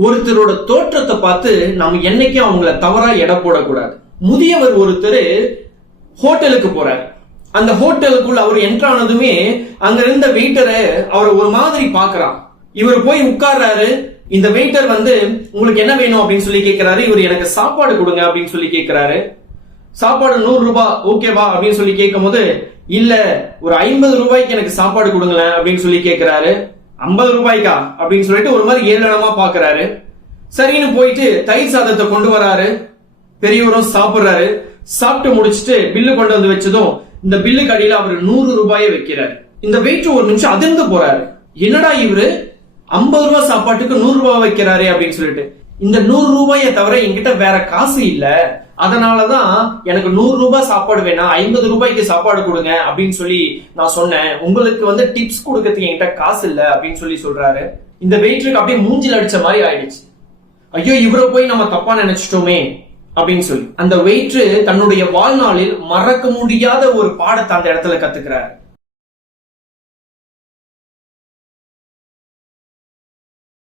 ஒருத்தரோட தோற்றத்தை பார்த்து நம்ம என்னைக்கும் அவங்கள தவறா எடை போடக்கூடாது. முதியவர் ஒருத்தர் ஹோட்டலுக்கு போறார். அந்த ஹோட்டலுக்குள்ள அவர் என்ட்ரானதுமே அங்க இருந்த வெயிட்டரை அவரை ஒரு மாதிரி பாக்குறான் இவர் போய் உட்கார்றாரு. இந்த வெயிட்டர் வந்து உங்களுக்கு என்ன வேணும்? அப்படின்னு சொல்லி கேட்கிறாரு. இவர் எனக்கு சாப்பாடு கொடுங்க அப்படின்னு சொல்லி கேட்கிறாரு. சாப்பாடு நூறு ரூபாய் ஓகேவா அப்படின்னு சொல்லி கேட்கும்போது இல்ல ஒரு ஐம்பது ரூபாய்க்கு எனக்கு சாப்பாடு கொடுங்களேன் அப்படின்னு சொல்லி கேட்கிறாரு. ஐம்பது ரூபாய்க்கா? அப்படின்னு சொல்லிட்டு ஒரு மாதிரி ஏளனமா பாக்குறாரு. சரின்னு போயிட்டு தயிர் சாதத்தை கொண்டு வராரு. பெரியவரும் சாப்பிடுறாரு. சாப்பிட்டு முடிச்சிட்டு பில்லு கொண்டு வந்து வச்சதும் இந்த பில்லுக்கு அடியில அவர் நூறு ரூபாயை வைக்கிறாரு. இந்த வெயிட் ஒரு நிமிஷம் அதிர்ந்து போறாரு. என்னடா இவரு? ஐம்பது ரூபாய் சாப்பாட்டுக்கு நூறு ரூபாய் வைக்கிறாரே அப்படின்னு சொல்லிட்டு. இந்த நூறு ரூபாயை தவிர என்கிட்ட வேற காசு இல்ல. அதனாலதான் எனக்கு நூறு ரூபாய் சாப்பாடு வேணாம் ஐம்பது ரூபாய்க்கு சாப்பாடு கொடுங்க அப்படின்னு சொல்லி நான் சொன்னேன். உங்களுக்கு வந்து டிப்ஸ் கொடுக்கறதுக்கு என்கிட்ட காசு இல்ல அப்படின்னு சொல்லி சொல்றாரு. இந்த வெயிட்டருக்கு அப்படியே மூஞ்சில் அடிச்ச மாதிரி ஆயிடுச்சு. ஐயோ இவரை போய் நம்ம தப்பா நினைச்சிட்டோமே அப்படின்னு சொல்லி. அந்த வெயிட்ரு தன்னுடைய வாழ்நாளில் மறக்க முடியாத ஒரு பாடத்தை அந்த இடத்துல கத்துக்கிறாரு.